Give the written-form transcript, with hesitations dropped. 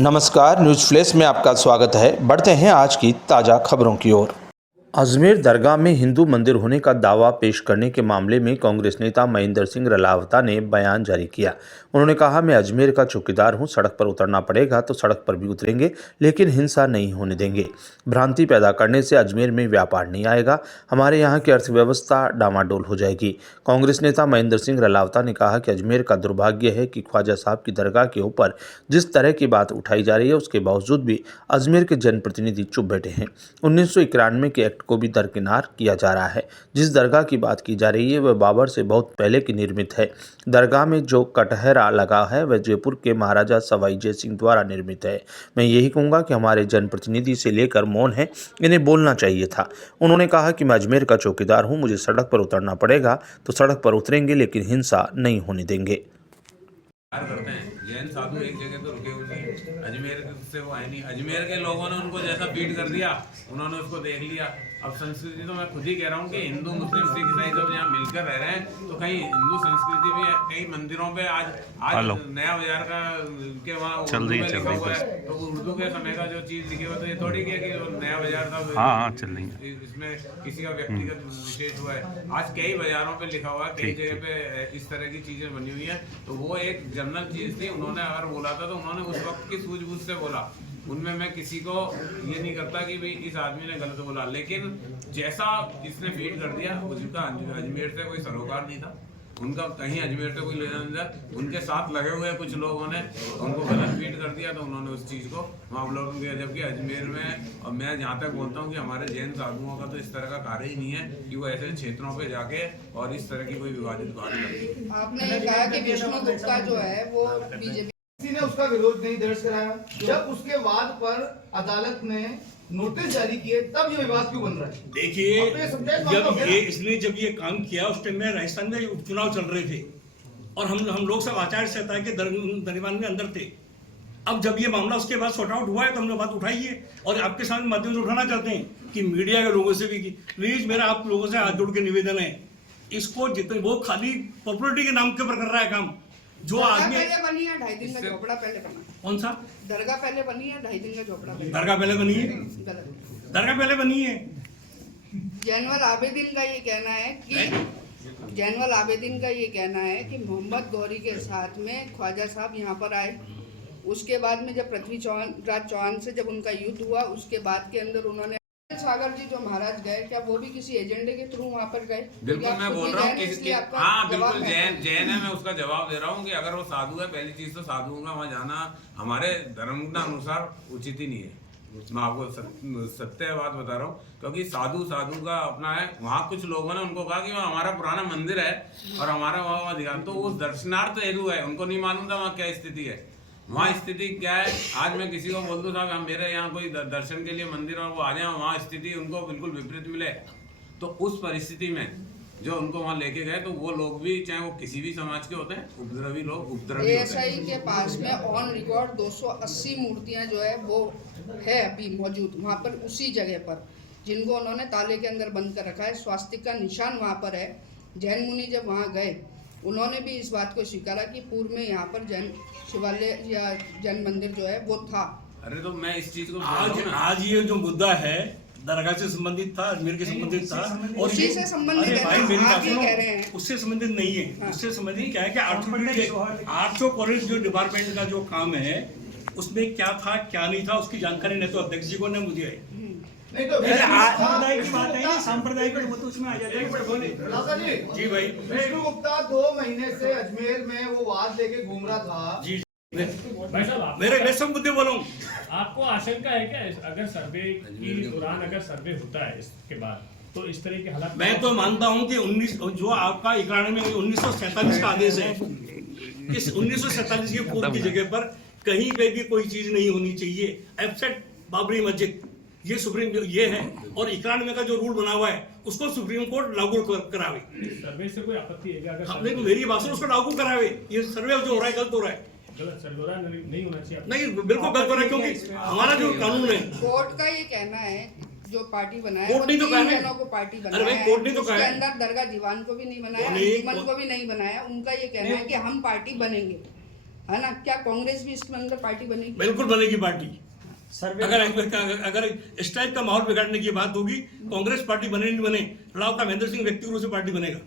नमस्कार, news flash में आपका स्वागत है। बढ़ते हैं आज की ताज़ा खबरों की ओर। अजमेर दरगाह में हिंदू मंदिर होने का दावा पेश करने के मामले में कांग्रेस नेता महेंद्र सिंह रलावता ने बयान जारी किया। उन्होंने कहा, मैं अजमेर का चौकीदार हूं, सड़क पर उतरना पड़ेगा तो सड़क पर भी उतरेंगे, लेकिन हिंसा नहीं होने देंगे। भ्रांति पैदा करने से अजमेर में व्यापार नहीं आएगा, हमारे यहाँ की अर्थव्यवस्था डामाडोल हो जाएगी। कांग्रेस नेता महेंद्र सिंह रलावता ने कहा कि अजमेर का दुर्भाग्य है कि ख्वाजा साहब की दरगाह के ऊपर जिस तरह की बात उठाई जा रही है, उसके बावजूद भी अजमेर के जनप्रतिनिधि चुप बैठे हैं। 1991 के को भी दरकिनार किया जा रहा है। जिस दरगाह की बात की जा रही है वह बाबर से बहुत पहले की निर्मित है। दरगाह में जो कटहरा लगा है वह जयपुर के महाराजा सवाई जय सिंह द्वारा निर्मित है। मैं यही कहूँगा कि हमारे जनप्रतिनिधि से लेकर मौन है, इन्हें बोलना चाहिए था। उन्होंने कहा कि मैं अजमेर का चौकीदार हूँ, मुझे सड़क पर उतरना पड़ेगा तो सड़क पर उतरेंगे, लेकिन हिंसा नहीं होने देंगे। करते हैं। जैन साधु एक जगह तो रुके हुए नहीं, अजमेर से वो आए नहीं। अजमेर के लोगों ने उनको जैसा फीड कर दिया, उन्होंने उसको देख लिया। अब संस्कृति तो मैं खुद ही कह रहा हूँ कि हिंदू मुस्लिम सिख ईसाई जब यहाँ मिलकर रह रहे हैं तो कहीं हिंदू संस्कृति भी है। कई मंदिरों पे आज नया बाजार का के वहाँ उर्दू में लिखा हुआ है, तो उर्दू के समय का जो चीज लिखी हुआ तो ये थोड़ी कि नया बाजार का चल रही है, इसमें किसी का व्यक्तिगत विशेष हुआ है। आज कई बाजारों पे लिखा हुआ है, कई जगह पे इस तरह की चीजें बनी हुई है। तो वो एक जनरल चीज थी, उन्होंने अगर बोला था तो उन्होंने उस वक्त की सूझबूझ से बोला। उनमें मैं किसी को ये नहीं करता कि भाई इस आदमी ने गलत बोला, लेकिन जैसा इसने फीड कर दिया उसका अजमेर से कोई सरोकार नहीं था, उनका कहीं अजमेर से कोई लेना नहीं था। उनके साथ लगे हुए कुछ लोगों ने उनको गलत फीड कर दिया, तो उन्होंने उस चीज़ को मामलों किया। जबकि अजमेर में, और मैं जहाँ तक बोलता हूँ कि हमारे जैन साधुओं का तो इस तरह का कार्य ही नहीं है कि वो ऐसे क्षेत्रों पे जाके और इस तरह की कोई विवादित बात करती। आपने कहा कि विष्णु गुप्ता जो है वो बीजेपी, किसी ने उसका विरोध नहीं दर्ज कराया। जब उसके वाद पर अदालत ने नोटिस जारी किए तब ये विवाद क्यों बन रहा है? देखिए, जब ये काम किया उस टाइम में राजस्थान में उपचुनाव चल रहे थे और हम लोग सब आचार संहिता के दरमियान में अंदर थे। अब जब ये मामला उसके बाद सॉर्ट आउट हुआ है तो हमने बात उठाई है और आपके सामने माध्यम से उठाना चाहते हैं कि मीडिया के लोगों से भी प्लीज मेरा आप लोगों से हाथ जोड़ के निवेदन है, इसको जितने वो खाली पॉपुलरिटी के नाम के ऊपर कर रहा है काम। जो आदमी पहले बनी है 2.5 दिन का झोपड़ा पहले बना, कौन सा दरगाह पहले बनी है 2.5 दिन का झोपड़ा दरगाह पहले बनी है, गलत दरगाह पहले बनी है। जैनवाल आबेदीन का ये कहना है कि जैनवाल आबेदीन का ये कहना है कि मोहम्मद गौरी के साथ में ख्वाजा साहब यहाँ पर आए। उसके बाद में जब पृथ्वीराज चौहान से जब उनका युद्ध हुआ उसके बाद के अंदर उन्होंने सागर जी जो महाराज गए, क्या वो भी किसी एजेंडे के थ्रू वहाँ पर गए? बिल्कुल, मैं बोल रहा हूँ कि हाँ बिल्कुल जैन है। मैं उसका जवाब दे रहा हूँ कि अगर वो साधु है, पहली चीज तो साधुओं का वहाँ जाना हमारे धर्म के अनुसार उचित ही नहीं है। मैं आपको सत्य बात बता रहा हूँ, क्योंकि साधु का अपना है। वहाँ कुछ लोगों ने उनको कहा कि वहाँ हमारा पुराना मंदिर है और हमारा वहाँ अधिकार, तो वो दर्शनार्थ हेतु है, उनको नहीं मालूम था वहाँ क्या स्थिति है। वहाँ स्थिति क्या है, आज मैं किसी को बोल दूँ साहब हम मेरे यहाँ कोई दर्शन के लिए मंदिर और वो आ जाए, वहाँ स्थिति उनको बिल्कुल विपरीत मिले, तो उस परिस्थिति में जो उनको वहाँ लेके गए तो वो लोग भी, चाहे वो किसी भी समाज के होते हैं, उपद्रवी लोग उपद्रवी एएसआई के पास में ऑन रिकॉर्ड 280 मूर्तियाँ जो है वो है अभी मौजूद वहाँ पर, उसी जगह पर जिनको उन्होंने ताले के अंदर बंद कर रखा है। स्वास्तिक का निशान वहाँ पर है। जैन मुनि जब वहाँ गए उन्होंने भी इस बात को स्वीकारा कि पूर्व में यहाँ पर जैन शिवालय या जैन मंदिर जो है वो था। अरे तो मैं इस चीज को आज ये जो मुद्दा है दरगाह से संबंधित था, अजमेर के संबंधित था और उसी से संबंधित है, आप ही कह रहे हैं उससे संबंधित नहीं है। हाँ। उससे संबंधित क्या है कि आर्ट्स कॉलेज जो डिपार्टमेंट का जो काम है उसमें क्या था क्या नहीं था उसकी जानकारी नहीं तो अध्यक्ष जी को न मुझे नहीं तो संप्रदाय की बात है, सांप्रदायिक वो तो उसमें आ जाता है। जी भाई, विष्णु गुप्ता 2 महीने से अजमेर में वो वाद लेके घूम रहा था। जी भाई साहब, मेरे सब मुद्दे बोलूं। आपको आशंका है क्या अगर सर्वे के दौरान अगर सर्वे होता है इसके बाद तो इस तरह के हालात? मैं तो मानता हूं कि 19 जो आपका 91 में 1947 का आदेश है, इस 1947 के पूर्व की जगह पर कहीं पे भी कोई चीज नहीं होनी चाहिए एक्सेप्ट बाबरी मस्जिद। ये सुप्रीम ये है और 91 का जो रूल बना हुआ है उसको सुप्रीम कोर्ट लागू करावे। सर्वे से कोई आपत्ति है क्या? अगर मेरी बात सुनो, उसको लागू करावे। ये सर्वे जो हो रहा है गलत हो रहा है, गलत सर्वे नहीं होना चाहिए। नहीं बिल्कुल गलत हो रहा है, क्योंकि हमारा जो कानून है, कोर्ट का ये कहना है जो पार्टी बनाया कोर्ट ने तो कहा है को पार्टी अरे बनाया भाई, है, कोर्ट ने तो कहा उसके है अंदर दरगाह दीवान को भी नहीं बनाया, नहीं, अंजुमन को भी नहीं बनाया। उनका ये कहना है कि हम पार्टी बनेंगे, है ना? क्या कांग्रेस भी इसके अंदर पार्टी बनेगी? बिल्कुल बनेगी पार्टी। अगर इस टाइप का माहौल बिगाड़ने की बात होगी, कांग्रेस पार्टी बने नहीं बने, राव का महेंद्र सिंह व्यक्तिगत रूप से पार्टी बनेगा।